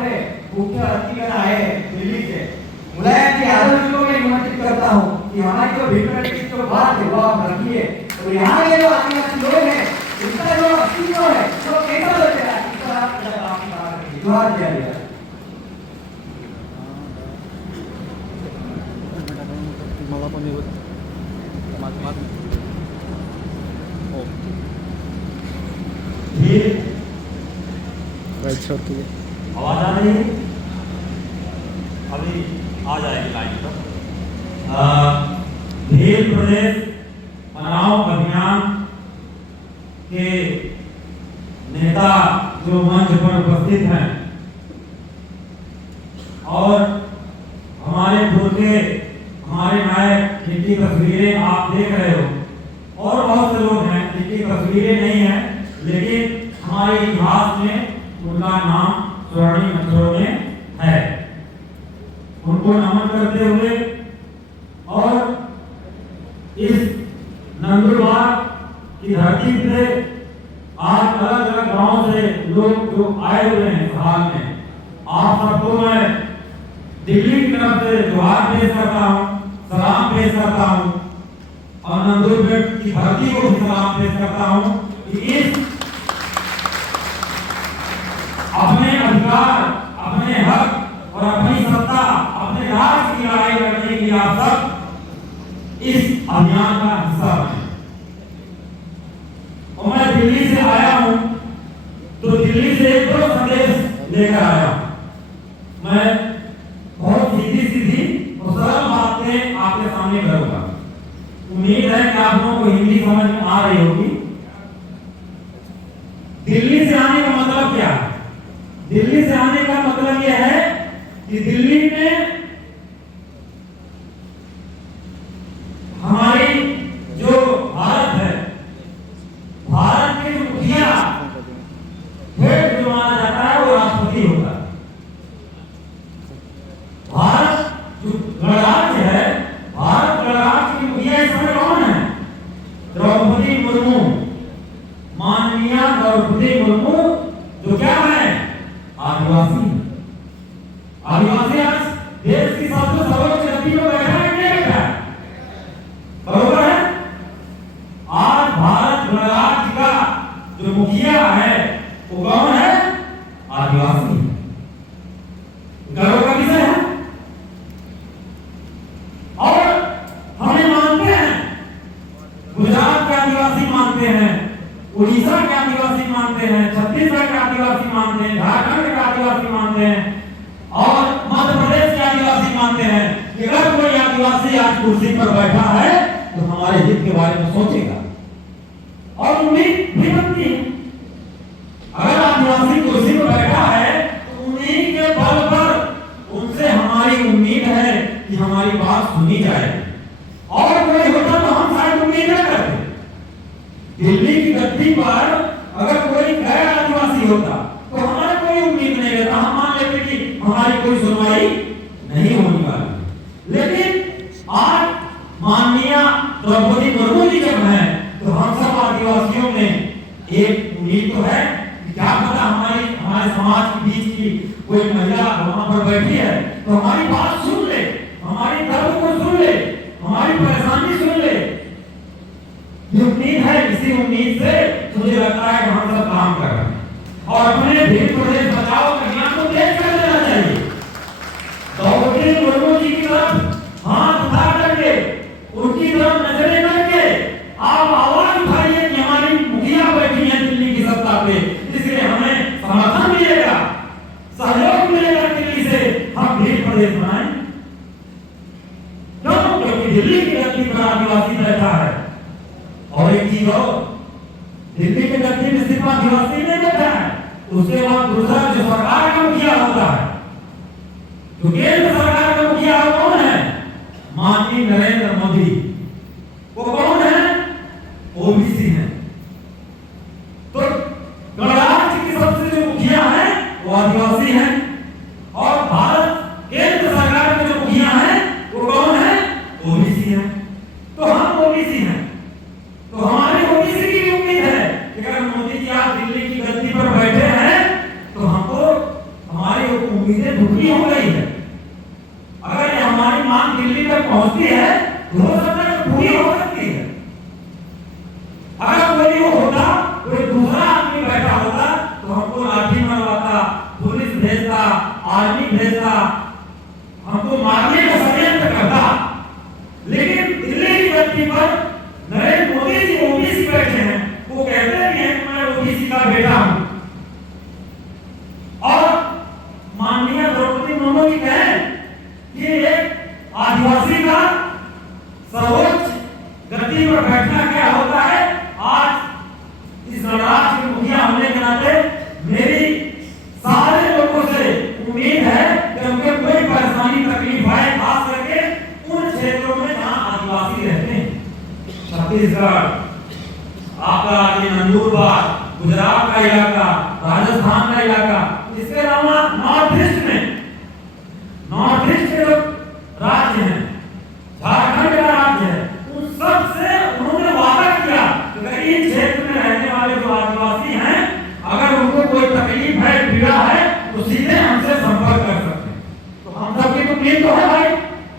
पे मुख्य अतिथि आए दिल्ली से, मुलायम जी यादव जी को मैं निमंत्रित करता हूँ कि हमारी जो भिन्न की जो बात है वो आप रखिए। तो यहाँ के जो आदिवासी लोग हैं उनका जो अस्तित्व है वो कैसा बचेगा, इस पर आप आपकी बात रखिए। जोहार दिया गया। मला पण निघत माझं हो ये राइट शॉट के लिए आवाज आ रही है? अभी आ जाएगी लाइन पर। भील प्रदेश चुनाव अभियान के नेता जो मंच पर उपस्थित हैं और हमारे पूर्व हमारे नायक जिनकी तस्वीरें आप देख रहे हो और बहुत से लोग हैं जिनकी तस्वीरें नहीं हैं लेकिन हमारे इतिहास में उनका नाम स्वर्णिम अक्षरों में है। उनको नमन करते हुए और इस नंदुरबार की धरती पे आज अलग अलग गांव से लोग जो आए हुए हैं इस हाल में, आप सबको मैं दिल्ली की तरफ से जोहार पेश करता हूँ, सलाम पेश करता हूँ और नंदुरबार की धरती को भी सलाम पेश करता हूँ कि इस अपने अधिकार, अपने हक और अपनी सत्ता, अपने राज की लड़ाई लड़ने के लिए आप सब इस अभियान का हिस्सा बने। और मैं दिल्ली से आया हूँ तो दिल्ली से एक दो संदेश लेकर आया हूँ। मैं बहुत सीधी सीधी और सरल बातें आपके सामने करूंगा। उम्मीद है कि आप लोगों को हिंदी समझ में आ रही होगी। दिल्ली से आने का मतलब क्या है? दिल्ली से आने का मतलब यह है कि दिल्ली में हमारी जो भारत है, भारत के जो मुखिया हेड जो माना जाता है वो राष्ट्रपति होता है। भारत जो गणराज्य है, भारत गणराज्य की मुखिया इस समय कौन है? द्रौपदी मुर्मू, माननीय द्रौपदी मुर्मू जो क्या है? आदिवासी। आदिवासी आज देश की सबसे सर्वोच्च गद्दी पर बैठा है, नहीं बैठा है? बरोबर है? आज भारत गणराज्य का जो मुखिया है वो कौन है? आदिवासी। गर्व का विषय है। और हमें मानते हैं, गुजरात के आदिवासी मानते हैं, उड़ीसा के आदिवासी मानते हैं, छत्तीसगढ़ के आदिवासी मानते हैं, झारखंड के आदिवासी मानते हैं और मध्य प्रदेश के आदिवासी मानते हैं कि अगर कोई आदिवासी आज कुर्सी पर बैठा है तो हमारे हित के बारे में सोचेगा और उम्मीद भी बनती है। अगर आदिवासी कुर्सी पर बैठा है तो उन्हीं के बल पर उनसे हमारी उम्मीद है कि हमारी बात सुनी जाएगी। और कोई होता तो हम शायद उम्मीद न करते। दिल्ली की गद्दी पर अगर कोई गैर आदिवासी होता तो हमारा कोई उम्मीद नहीं रहता, हम मान लेते कि हमारी कोई सुनवाई नहीं होने वाली। लेकिन आज माननीय द्रौपदी मुर्मू जी जब हैं तो हम सब आदिवासियों में एक उम्मीद तो है कि क्या पता हमारे समाज के बीच की कोई महिला वहां पर बैठी है तो हमारी बात सुन ले, हमारी दर्द को सुन ले, हमारी परेशानी सुन ले। ये उम्मीद है, इसी उम्मीद से मुझे लगता है कि हम सब काम कर रहे हैं और अपने भील प्रदेश बचाओ अभियान को तेज कर देना चाहिए। द्रौपदी मुर्मू जी की तरफ हाथ उठा करके, उनकी तरफ नजरें करके आप आवाज उठाइए कि हमारी मुखिया बैठी है दिल्ली की सत्ता पे, इसलिए हमें समर्थन मिलेगा, सहयोग मिलेगा दिल्ली से, हम भील प्रदेश बनाएं। क्यों? क्योंकि दिल्ली की गद्दी पर आदिवासी बैठा है। और एक चीज और, दिल्ली के गद्दी में सिर्फ आदिवासी नहीं बैठा है, उसके बाद दूसरा जो सरकार का मुखिया होता है, जो केंद्र सरकार का मुखिया कौन है? माननीय नरेंद्र मोदी। वो कौन है? ओबीसी है। तो गणराज्य की सबसे जो मुखिया है वो आदिवासी है और भारत केंद्र सरकार के जो मुखिया है वो कौन है? ओबीसी है। तो हम ओबीसी हैं, तो हमारी ओबीसी की उम्मीद है कि अगर मोदी जी आज दिल्ली की गद्दी पर बैठे हैं तो हमको हमारी उम्मीदें धुंधली हो गई है। अगर ये हमारी मांग दिल्ली तक पहुंचती है तो हो सकता है कि पूरी हो सकती है। अगर कोई वो होता, कोई दूसरा आदमी बैठा होता तो हमको लाठी मरवाता, पुलिस भेजता, आर्मी भेजता, हमको मारने का षड्यंत्र करता। लेकिन दिल्ली की धरती पर नरेंद्र मोदी जी ओबीसी बैठे हैं, वो कहते भी हैं कि मैं ओबीसी का बेटा हूं। और माननीय द्रौपदी मुर्मू जी कहें कि एक आदिवासी का सर्वोच्च गद्दी पर बैठना क्या होता है। आज इस गणराज्य के मुखिया होने के नाते मेरी सारे लोगों से उम्मीद है कि उनके कोई परेशानी तकलीफ आए, खास करके उन क्षेत्रों में जहां आदिवासी रहते हैं। छत्तीसगढ़, आपका ये नंदुरबार, गुजरात का इलाका, राजस्थान का इलाका, इसके अलावा नॉर्थ ईस्ट के जो राज्य हैं, झारखंड का राज्य है, उन सब से उन्होंने वादा किया कि अगर इन क्षेत्र में रहने वाले जो आदिवासी हैं, अगर उनको कोई तकलीफ है, पीड़ा है, तो सीधे हमसे संपर्क कर सकते हैं। तो हम सबकी तो उम्मीद तो है भाई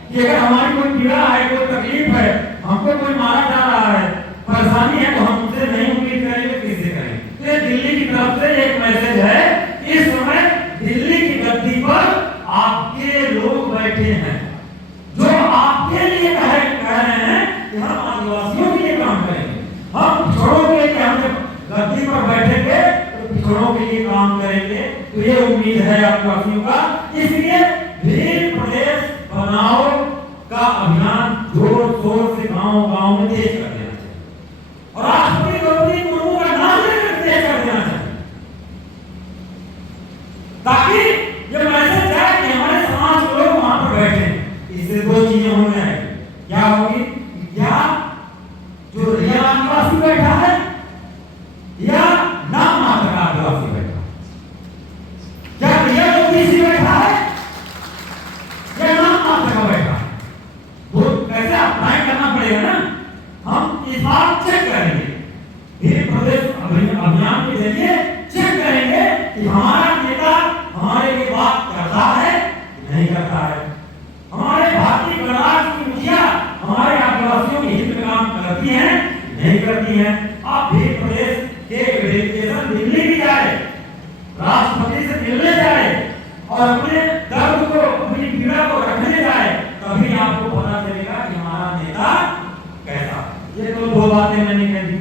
कि अगर हमारी कोई पीड़ा है, कोई तकलीफ है, हमको कोई मारा जा रहा है, परेशानी है, तो हम उनसे नहीं उम्मीद करेंगे, किससे करेंगे। ये दिल्ली की तरफ से एक मैसेज है। इस समय दिल्ली की गद्दी पर आपके लोग बैठे हैं जो आपके लिए कह रहे हैं कि हम आदिवासियों के लिए काम करेंगे, हम पिछड़ों के लिए, हम जब गद्दी पर बैठेंगे तो पिछड़ों के लिए काम करेंगे। तो ये उम्मीद है आदिवासियों का। इसलिए भील प्रदेश बनाओ का अभियान जोर शोर से गांव-गांव में तेज कर देना चाहिए और राष्ट्रपति द्रौपदी मुर्मू का नाम लेकर तेज कर देना चाहिए, ताकि ये मैसेज जाए कि हमारे समाज के लोग वहां पर बैठे। इससे दो चीजें होने आएगी। क्या होगी? क्या जो रियल आदिवासी बैठा है या नाम मात्र का आदिवासी बैठा है? क्या रियल ओबीसी बैठा है या नाम मात्र का बैठा है? वो कैसे अप्लाई करना पड़ेगा ना। हम इस बार चेक करेंगे, ये प्रदेश अभियान के जरिए चेक करेंगे कि हमारा नेता हमारे लिए बात करता है नहीं करता है, हमारे भारतीय गणराज्य की मुखिया हमारे आदिवासियों के हित में काम करती हैं नहीं करती हैं। आप भी प्रदेश के डेलीगेशन दिल्ली भी जाए, राष्ट्रपति से मिलने जाए और अपने दर्द को, अपनी पीड़ा को रखने जाए, तभी आपको पता चलेगा कि हमारा नेता कैसा। ये तो दो बातें मैंने कह दी।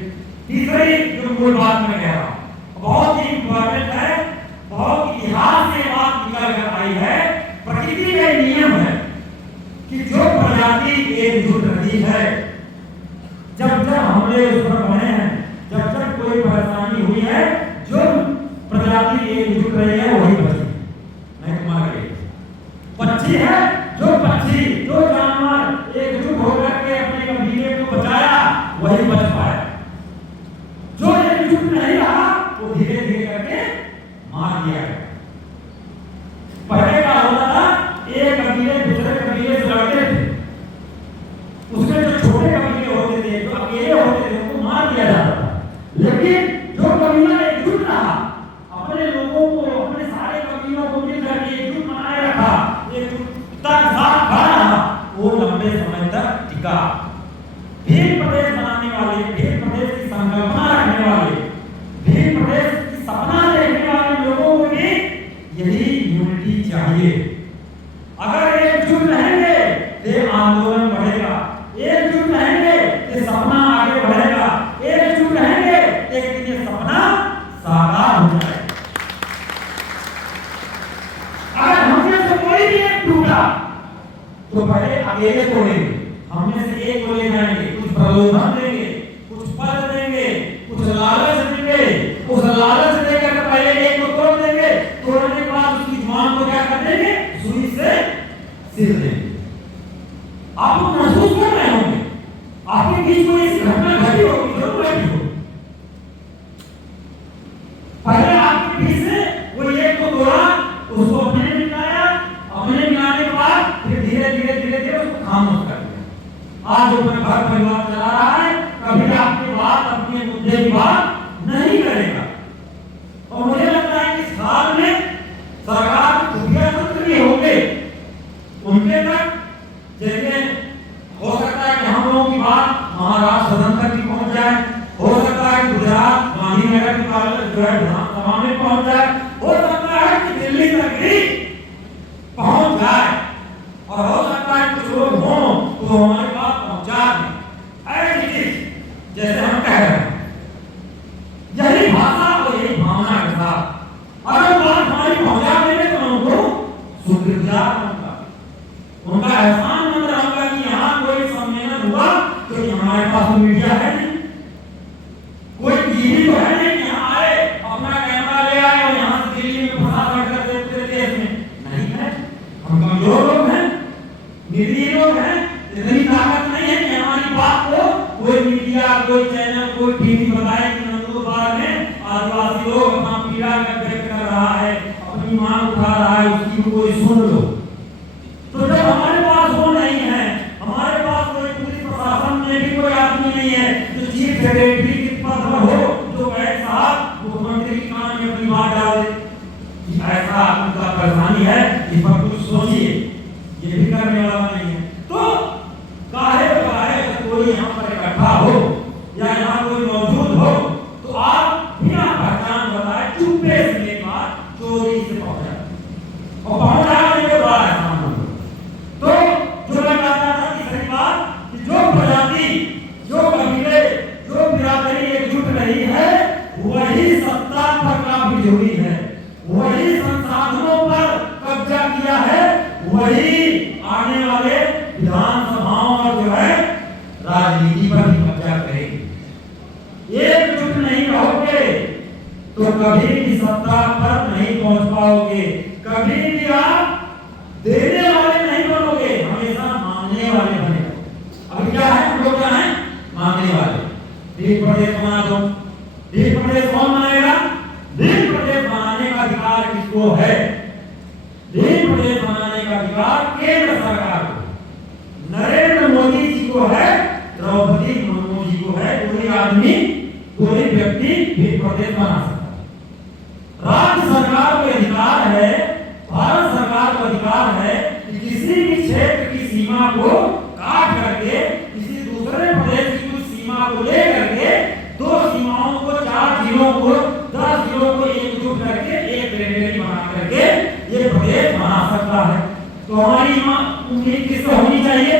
तीसरी जो मूल बात मैं कह रहा हूं बहुत ही इंपॉर्टेंट है, बहुत इतिहास से बात निकल कर आई है। प्रकृति का नियम है कि जो प्रजाति एकजुट रहती है, जब जब हमले उस पर बने हैं, जब जब कोई परेशानी हुई है, जो प्रजाति एकजुट रही है वही बची, नहीं तो मर गई। पक्षी है, जो पक्षी, जो जानवर एकजुट होकर के अपने कबीले को बचाया वही बच पाया। जो एकजुट नहीं रहा वो धीरे धीरे करके मार दिया गया। पहले क्या होता था, एक कबीले दूसरे कबीले से लड़ते थे, उसमें जो छोटे कबीले होते थे, जो अकेले होते थे, उनको मार दिया जाता था। लेकिन जो कबीला एकजुट रहा, अपने लोगों को, अपने सारे कबीलों को मिलकर के एकजुट बनाए रखा, एकजुटता के साथ खड़ा रहा, वो लंबे समय तक टिका। भील प्रदेश बनाने वाले, भील प्रदेश की संकल्पना रखने वाले, भील प्रदेश की सपना देखने वाले लोगों को भी यही यूनिटी चाहिए। अगर एकजुट रहेंगे तो आंदोलन बढ़ेगा, एकजुट रहेंगे तो सपना आगे बढ़ेगा, एकजुट रहेंगे एक दिन ये सपना साकार हो जाएगा। अगर हमने से कोई भी एक टूटा तो पहले अकेले तोड़ेंगे, हमने से एक को ले जाएंगे, कुछ प्रलोभन देंगे, कुछ पद देंगे, कुछ लालच देंगे, उस लालच देकर पहले एक को तोड़ देंगे, तोड़ने के बाद उसकी जुबान को क्या कर देंगे, सुई से सिर देंगे। आप लोग महसूस कर रहे होंगे, आपके बीच में इस घटना घटी होगी, जरूर घटी होगी। पहले आपके बीच से वो एक को तोड़ा, उसको अपने मिलाया, अपने मिलाने के बाद फिर धीरे धीरे धीरे धीरे उसको खामोश कर दिया। आज वो घर परिवार चला रहा है, कभी आपकी बात, अपने मुद्दे की बात नहीं करेगा। और मुझे लगता है कि इस हाल में सरकार खुफिया उनका। उनका एहसान मंद रहूंगा कि यहाँ कोई सम्मेलन हुआ तो हमारे पास मीडिया है नहीं, कोई टीवी तो है नहीं, यहाँ आए अपना कैमरा ले आए और यहाँ से दिल्ली में प्रसाद कर देते देश में नहीं है। हम कमजोर लोग हैं, निर्दयी लोग हैं, इतनी ताकत नहीं है कि हमारी बात को कोई मीडिया, कोई चैनल, कोई टीवी बताए कि नंदुरबार में आदिवासी लोग अपना पीड़ा व्यक्त कर रहा है, अपनी मांग उठा रहा है, उसकी कोई सुन लो। तो जब हमारे पास वो नहीं है, हमारे पास कोई पुलिस प्रशासन में भी कोई आदमी नहीं है जो चीफ सेक्रेटरी के पद पर हो, जो कहे साहब मुख्यमंत्री की कान में अपनी बात डाल दे कि ऐसा उनका परेशानी है, इस पर कुछ सोचिए, ये भी करने वाला नहीं है। तो काहे कोई यहाँ पर इकट्ठा हो या यहाँ कोई मौजूद हो तो आप बिना पहचान बताए चुप्पे से एक बार चोरी से पहुंचा और पहुंचाने के बाद तो जो मैं कहता था तीसरी बात कि जो प्रजाति, जो कबीले, जो बिरादरी एकजुट रही है वही सत्ता पर काबिज हुई है, वही संसाधनों पर कब्जा किया है, वही आने वाले विधानसभाओं और जो है राजनीति पर भी कब्जा करेगी। एकजुट नहीं रहोगे तो कभी भी सत्ता पर नहीं पहुंच पाओगे, कभी भी आप देने वाले नहीं बनोगे, हमेशा मांगने वाले बने। अभी क्या है, हम लोग क्या है, मांगने वाले। भीख प्रदेश बना दो, भीख प्रदेश कौन बनाएगा? भीख प्रदेश बनाने का अधिकार किसको है? भीख प्रदेश बनाने का अधिकार केंद्र सरकार को, नरेंद्र मोदी जी को है, द्रौपदी मुर्मू जी को है। कोई आदमी, कोई व्यक्ति भीख प्रदेश बना सकता है। राज्य सरकार को अधिकार है, भारत सरकार को अधिकार है कि किसी भी क्षेत्र की सीमा को काट करके किसी दूसरे प्रदेश की कुछ सीमा को ले करके दो सीमाओं को, 4 जिलों को, 10 जिलों को एकजुट करके एक टेरिटरी बना करके ये प्रदेश बना सकता है। तो हमारी उम्मीद किससे होनी चाहिए,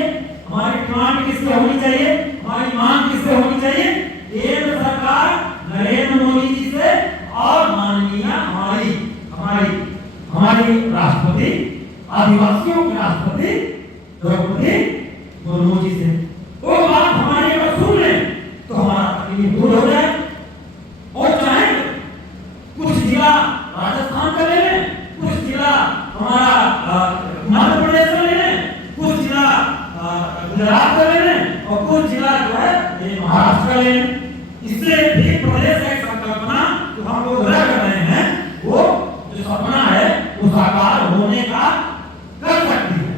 हमारी डिमांड किससे होनी चाहिए, हमारी मांग किससे होनी चाहिए? केंद्र सरकार नरेंद्र मोदी जी से और माननीय हमारी राष्ट्रपति, आदिवासियों के राष्ट्रपति द्रौपदी मुर्मू जी से। वो बात हमारी अगर सुन ले तो हमारा तकलीफ दूर हो जाए। और चाहे कुछ जिला राजस्थान का ले लें, कुछ जिला हमारा मध्य प्रदेश का ले लें, कुछ जिला गुजरात का ले लें और कुछ जिला जो है ये महाराष्ट्र का ले लें। इससे भी प्रदेश एक संकल्पना जो हम लोग रह रहे हैं वो जो सपना है वो साकार होने का कर सकती है।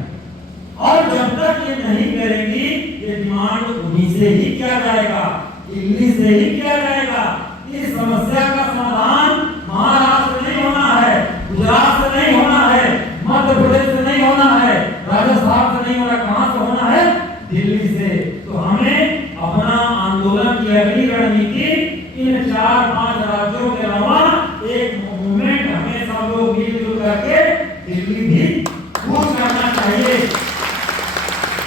और जब तक ये नहीं करेंगी, ये डिमांड उन्हीं से ही किया जाएगा, दिल्ली से ही किया जाएगा। इस समस्या का समाधान महाराष्ट्र नहीं होना है, गुजरात से नहीं होना है, मध्य प्रदेश से नहीं होना है, राजस्थान से नहीं होना, कहां से होना है? दिल्ली से। तो हमें अपना आंदोलन की अगली रणनीति इन 4-5 राज्यों के अलावा एक मूवमेंट हमें सब लोग मिलजुल करके दिल्ली भी कूच करना चाहिए।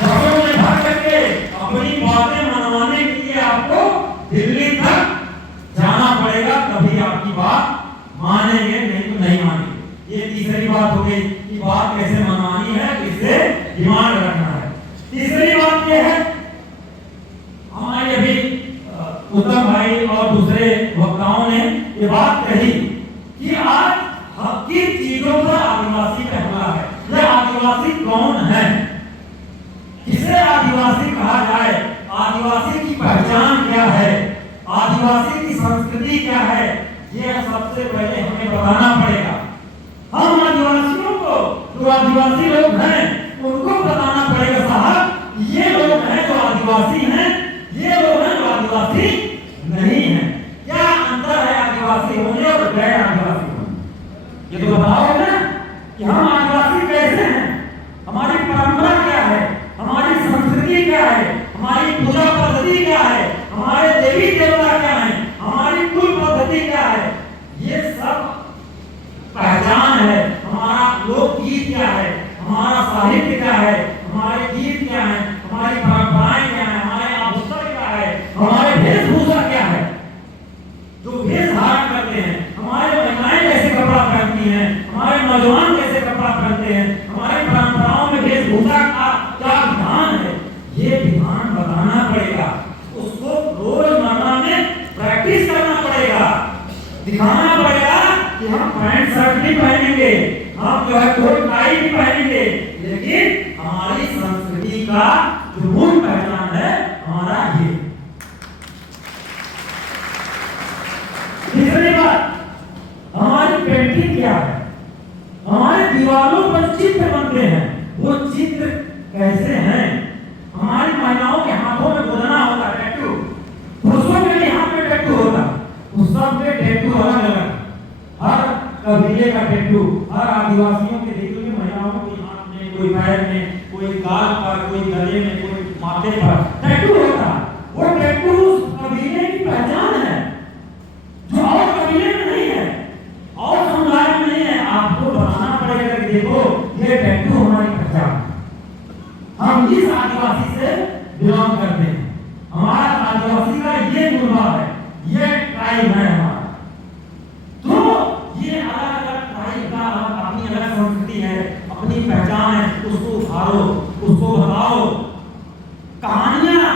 बसों में भर करके अपनी बातें मनवाने के लिए आपको दिल्ली तक जाना पड़ेगा, तभी आपकी बात मानेंगे, नहीं तो नहीं मानेंगे। ये तीसरी बात हो गई कि बात कैसे मनवानी है, किससे डिमांड रखना है। तीसरी बात यह है, हमारे अभी उत्तम भाई और दूसरे वक्ताओं ने ये बात कही कि आज किन चीजों पर आदिवासी का हमला है, यह आदिवासी कौन है, किसे आदिवासी कहा जाए, आदिवासी की पहचान क्या है, आदिवासी की संस्कृति क्या है, यह सबसे पहले हमें बताना पड़ेगा। हम आदिवासियों को, जो आदिवासी लोग हैं उनको बताना पड़ेगा, साहब ये लोग हैं जो आदिवासी हैं, ये लोग हैं जो आदिवासी नहीं है। क्या अंतर है आदिवासी होने और गैर आदिवासी होने? ये तो बताओ ना कि हम आदिवासी कैसे हैं, हमारी परंपरा क्या है, हमारी संस्कृति क्या है, हमारी पूजा पद्धति क्या है, हमारे देवी देवता क्या है, हमारी कुल पद्धति क्या है, ये सब पहचान है। हमारा लोकगीत क्या है, हमारा साहित्य क्या है, हमारे गीत क्या है, हमारी परंपराएं क्या है, हमारे आभूषण क्या है, हमारे वेशभूषा क्या है, जो वेश धारण करते हैं, हमारे महिलाएं कैसे कपड़ा पहनती हैं, हमारे नौजवान कैसे कपड़ा कपड़ा पहनते हैं, हमारी परंपराओं में वेशभूषा का क्या विधान है, ये विधान बताना पड़ेगा, उसको रोजमर्रा में प्रैक्टिस करना पड़ेगा, दिखाना पड़ेगा कि हम पैंट शर्ट भी पहनेंगे, हम जो है कोट टाई भी पहनेंगे, लेकिन हमारी संस्कृति का जो मूल पहचान है हमारा ये। तीसरी बात, हमारी पेंटिंग क्या है, हमारे दीवारों पर चित्र बनते हैं, वो चित्र कैसे हैं, हमारी महिलाओं के हाथों में गोदना होता है टैटू, पुरुषों के हाथ में टैटू होता है, उस सब के टैटू अलग अलग, हर कबीले का टैटू, हर आदिवासियों के देखोगे महिलाओं के हाथ में, कोई पैर में, कोई गाल पर, कोई गले में, कोई माथे पर टैटू होता है, वो टैटू उस कबीले की पहचान है जो और कबीले में नहीं है, और समुदाय में नहीं है। आपको बताना पड़ेगा कि देखो ये टैटू हमारी पहचान है, हम इस आदिवासी से बिलोंग करते हैं, हमारा आदिवासी का ये गुणवा है, ये ट्राइब है हमारा। तो ये अलग अलग ट्राइब का अपनी अलग संस्कृति है, अपनी पहचान है, उसको उभारो, उसको बताओ। कहानियां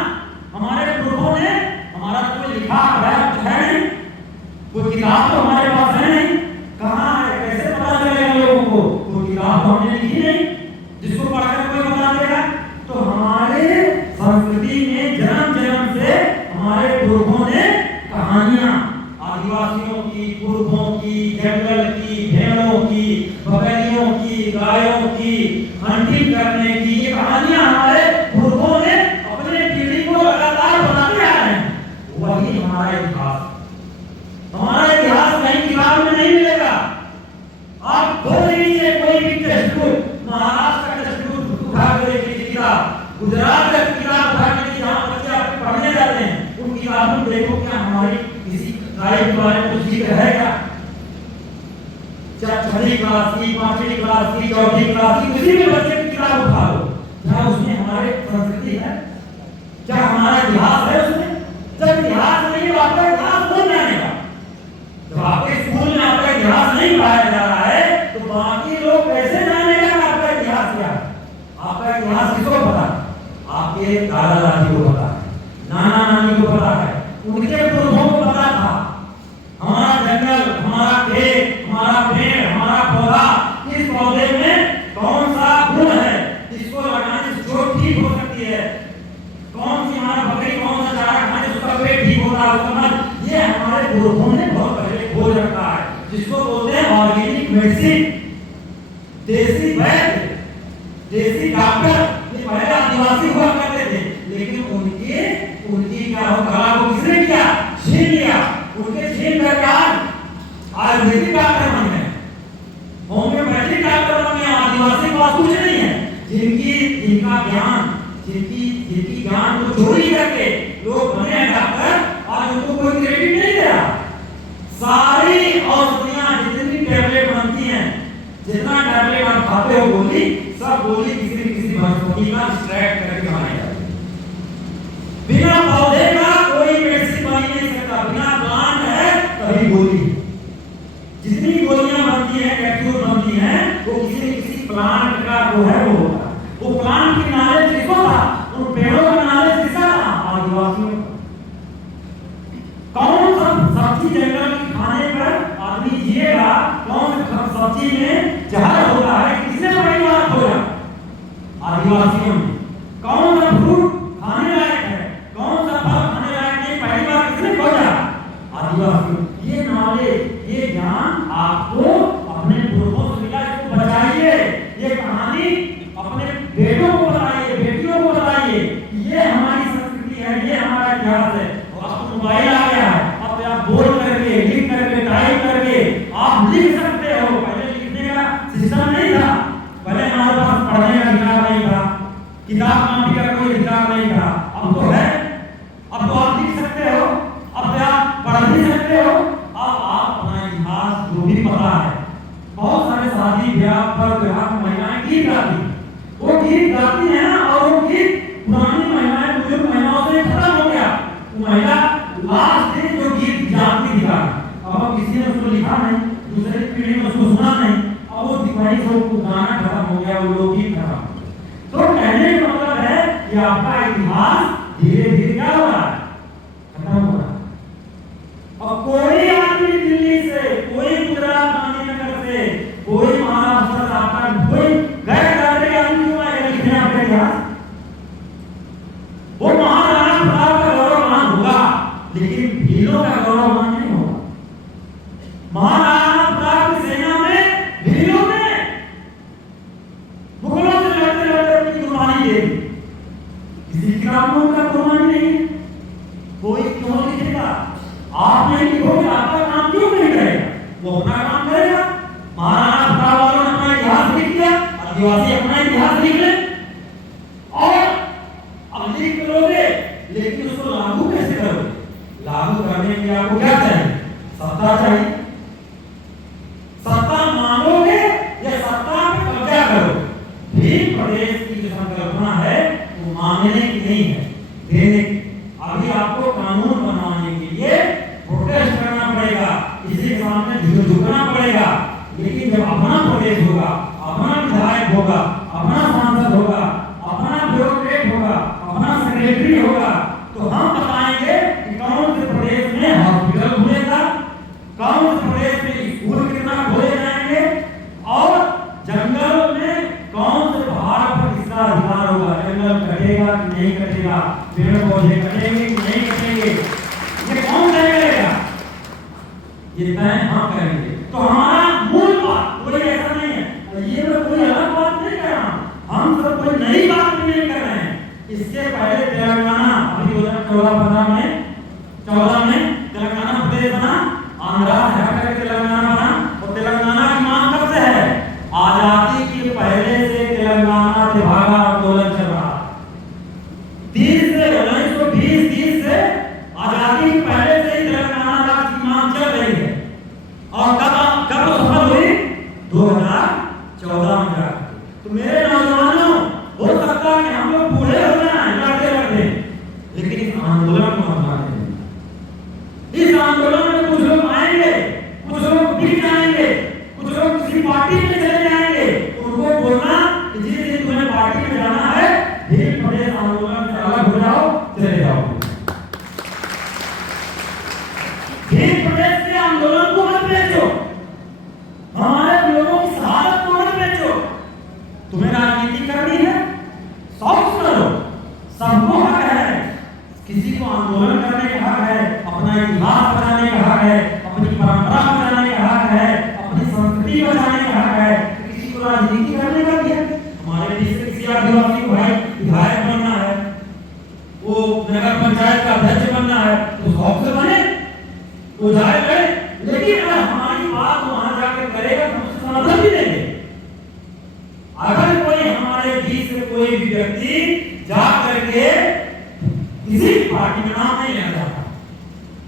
हमारे पूर्वों ने, हमारा कोई लिखा है नहीं, कोई किताब तो हमारे पास है नहीं, कहाँ है, कैसे पता चलेगा लोगों को, कोई किताब तो हमने लिखी नहीं जिसको पढ़कर कोई बता देगा। तो हमारे संस्कृति में जन्म जन्म से हमारे पूर्वों ने कहानियां, आदिवासियों की, पूर्वों की, जंगल की, भेड़ों की, बकरियों की, गायों की, हंटिंग करने की, ये कहानियां हमारे पूर्वों ने अपने पीढ़ी को लगातार बताते आ रहे हैं, वही हमारा इतिहास। हमारा इतिहास कहीं किताब में नहीं मिलेगा। आप खोल लीजिए कोई भी टेक्स्ट बुक, महाराष्ट्र का टेक्स्ट बुक उठा कर देखिए किताब, गुजरात का किताब उठा के जहाँ बच्चे आप पढ़ने जाते हैं उन किताबों में देखो क्या हमारी किसी ट्राइब के बारे में कुछ जिक्र है क्या? छठी क्लास की, पांचवी क्लास की, चौथी क्लास की, किसी भी बच्चे की किताब उठा लो, क्या उसमें हमारे संस्कृति है, क्या हमारा इतिहास है उसमें? जब इतिहास नहीं है आपका इतिहास कौन जानेगा? जब आपके स्कूल में आपका इतिहास नहीं पढ़ाया जा रहा है तो बाकी लोग कैसे जानेगा कि आपका इतिहास क्या है? आपका इतिहास किसको पता है? आपके दादा दादी को पता है, नाना नानी को पता है, उनके पूर्वजों को पता था। हमारा जंगल, हमारा खेत, हमारा पेड़, हमारा पौधा, इस पौधे में कौन सा गुण है, इसको लगाने से चोट ठीक हो सकती है, कौन सी हमारा बकरी कौन सा चारा खाने से उसका पेट ठीक होता है, उसका मन, ये हमारे पूर्वजों ने बहुत पहले खोज रखा है, जिसको बोलते हैं ऑर्गेनिक मेडिसिन, देसी वैद्य, देसी डॉक्टर। ये पहले आदिवासी हुआ करते थे, लेकिन उनकी कला को किसने किया? छीन लिया, उनके छीन कर आयुर्वेदिक डॉक्टर बन गए, होम्योपैथिक डॉक्टर बन गए। आदिवासी के पास कुछ नहीं है, जिनका ज्ञान, जिनकी ज्ञान को चोरी करके लोग बने हैं डॉक्टर, आज उनको कोई क्रेडिट नहीं दे रहा। सारी औषधियां जितनी टैबलेट बनती हैं, जितना टैबलेट आप खाते हो गोली, सब गोली किसी न किसी वनस्पति का एक्सट्रैक्ट करके बनाई जाती है। बिना पौधे का कोई मेडिसिन बन नहीं सकता, बिना प्लांट है तभी गोली। जितनी गोलियां बनती हैं, कैप्सूल बनती हैं, वो किसी न किसी प्लांट का जो है वो होता है। वो प्लांट की नॉलेज किसको था? उन पेड़ों का नॉलेज किसका था? आदिवासियों को। कौन सा सब्जी जंगल की खाने पर आदमी जिएगा, कौन सा सब्जी में जहर होता है, किसने पहली बार खोजा? आदिवासियों ने। कौन सा फ्रूट खाने लायक है, कौन सा फल खाने लायक नहीं, पहली बार किसने खोजा? आदिवासियों। ये नॉलेज, ये ज्ञान आपको अपने पूर्वजों से मिला, इसको बचाइए। ये कहानी अपने बेटों को बताइए, बेटियों को बताइए, ये हमारी संस्कृति है, ये हमारा इतिहास है। अब मोबाइल आ गया है, अब आप बोल करके, लिख करके, टाइप करके आप लिख सकते हो। पहले लिखने का सिस्टम नहीं था, पहले हमारे पास पढ़ने का अधिकार नहीं था, किताब कॉपी का कोई अधिकार नहीं था। अब तो है, अब तो आप लिख सकते हो, अब तो आप पढ़ भी सकते हो। अब आप अपना इतिहास जो भी पता है, बहुत सारे शादी ब्याह पर विवाह महिलाएं गीत गाती, वो गीत गाती है ना, और वो गीत पुरानी महिलाएं, बुजुर्ग महिलाओं से खत्म हो गया। महिला लास्ट दिन जो गीत जानती दिखा, अब किसी ने उसको लिखा नहीं, दूसरी पीढ़ी में उसको सुना नहीं, अब वो दिखाई वो गाना खत्म हो गया, वो लोकगीत खत्म हो गया। तो कहने का मतलब है कि आपका इतिहास धीरे धीरे क्या हो रहा है, खत्म हो रहा है। और कोई आदमी दिल्ली से, कोई गुजरात गांधीनगर से, कोई महाराष्ट्र से आता है, कोई गैर राज्य के आदमी क्यों आएगा लिखने आपका इतिहास? वो महाराणा प्रताप का गौरवमान होगा, लेकिन भीलों का गौरवमान नहीं होगा। महाराणा प्रताप की सेना में भीलों ने मुगलों से लड़ते लड़ते अपनी कुर्बानी दे दी, किसी किताब में उनका कुर्बानी नहीं है। कोई क्यों लिखेगा? आप नहीं लिखोगे, आपका काम क्यों नहीं करेगा? वो अपना काम करेगा। महाराणा प्रताप वालों ने अपना इतिहास लिख दिया, आदिवासी अपना इतिहास लिख ले, और अब लिख करोगे, लेकिन उसको लागू कैसे करोगे? लागू करने के लिए आपको क्या चाहिए? सत्ता चाहिए। सत्ता मांगोगे या सत्ता पे कब्जा करोगे? भील प्रदेश की जो संकल्पना है वो मांगने की नहीं है, देने की। अभी आपको कानून बनाने के लिए प्रोटेस्ट करना पड़ेगा, किसी के सामने झुकना पड़ेगा, लेकिन जब अपना प्रदेश होगा, अपना विधायक होगा, अपना सांसद होगा, अपना ब्यूरोक्रेट होगा, अपना सेक्रेटरी होगा, तो हम बताएंगे कि कौन से प्रदेश में हॉस्पिटल खुलेगा, कौन से प्रदेश में स्कूल कितना खोले जाएंगे, और जंगल में कौन से पहाड़ पर किसका अधिकार होगा, जंगल कटेगा कि नहीं कटेगा, पेड़ पौधे कटेंगे कि नहीं कटेंगे, ये कौन तय करेगा? ये तय हम करेंगे। तो हमारा मूल बात कोई ऐसा नहीं है, ये मैं कोई अलग बात नहीं कर रहा हूं, हम सब कोई नई बात नहीं कर रहे हैं। इसके पहले तेलंगाना अभी 2014 में 14 में तेलंगाना प्रदेश बना, आंध्रा से हटकर तेलंगाना बना, और तेलंगाना की मांग कब से है? आजादी के पहले से तेलंगाना विभाग आंदोलन चल रहा है। 1920-30 से आजादी के पहले से ही तेलंगाना राज्य की मांग चल रही है, और कब सफल हुई? 2014 में जाकर। तो मेरे नौजवानों, हो सकता है कि हम लोग बूढ़े हो जाएं लड़ते लड़ते, लेकिन इस आंदोलन को मत मारने दें। इस आंदोलन में कुछ लोग आएंगे, कुछ लोग बिक जाएंगे, कुछ लोग किसी पार्टी में चले जाएंगे, उनको बोलना कि जिस दिन तुम्हें पार्टी में जाना है, भील प्रदेश आंदोलन से अलग हो जाओ, चले जाओ। भील प्रदेश के आंदोलन को मत बेचो, हमारे लोगों की शहादत को मत बेचो। तुम्हें राजनीति करनी है, शौक करो, सबको हक है, किसी को आंदोलन करने का हक है, अपना इतिहास बचाने का हक है, अपनी परंपरा बचाने का हक है, अपनी संस्कृति बचाने का हक है, किसी को राजनीति करने का भी है। हमारे देश से किसी आदिवासी को भाई विधायक बनना है, वो नगर पंचायत का अध्यक्ष बनना है, तो शौक से बने, वो जाए करे, लेकिन अगर हमारी बात वहां जाकर करेगा तो उससे समर्थन भी देंगे। अगर कोई हमारे बीच से कोई भी व्यक्ति जा करके किसी पार्टी में नाम नहीं लेना चाहता,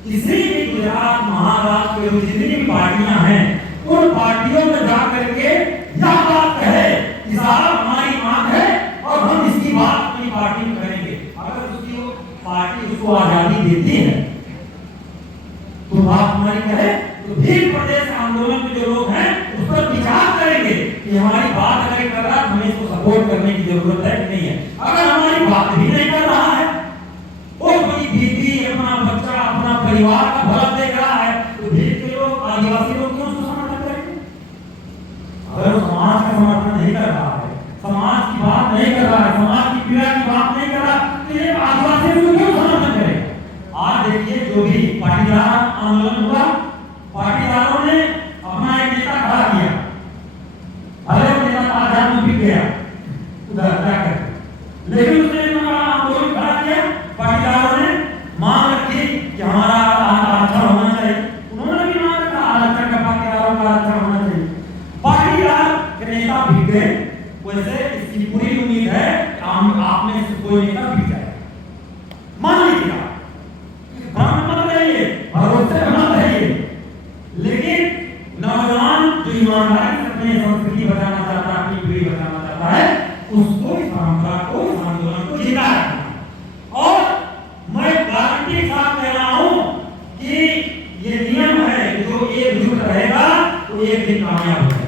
किसी भी गुजरात महाराष्ट्र के जितनी भी पार्टियां हैं, उन पार्टियों में जा करके यह बात कहे कि साहब हमारी मांग है और हम इसकी बात अपनी पार्टी में करेंगे। अगर उसकी वो पार्टी उसको आजादी देती है तो बात हमारी कहे, तो भील प्रदेश आंदोलन में जो लोग हैं उस पर विचार करेंगे कि हमारी बात अगर कर रहा है, हमें इसको सपोर्ट करने की जरूरत है कि नहीं है। अगर हमारी बात भी नहीं कर रहा है, वो अपनी बीवी, अपना बच्चा, अपना परिवार का भला देख रहा है, तो भील के लोग, आदिवासी लोग क्यों उसको समर्थन करेंगे? अगर समाज का समर्थन नहीं कर रहा है, समाज की बात नहीं कर रहा है, समाज की पीड़ा की बात नहीं कर रहा, तो ये आदिवासी को क्यों समर्थन करेगा? आज देखिए जो भी पाटीदार आंदोलन हुआ, पाटीदारों ने अपना एक नेता खड़ा किया, अरे वो नेता आजाद में बिक गया उधर जाकर, लेकिन उसने अपना आंदोलन खड़ा किया, पाटीदारों ने मांग रखी कि हमारा आरक्षण होना चाहिए, उन्होंने भी मांग रखा आरक्षण का, पाटीदारों का आरक्षण होना चाहिए। पाटीदार के नेता बिक गए, वैसे इसकी पूरी उम्मीद है कि आप में से कोई नेता बिक जाए, मान लीजिए मत रहिए, भरोसे मत रहिए, लेकिन नौजवान जो ईमानदारी से अपनी संस्कृति बचाना चाहता है, अपनी पीढ़ी बचाना चाहता है, उसको इस परंपरा को, इस आंदोलन को जिंदा रखना। और मैं गारंटी के साथ कह रहा हूं कि ये नियम है, जो एकजुट रहेगा तो एक दिन कामयाब होगा।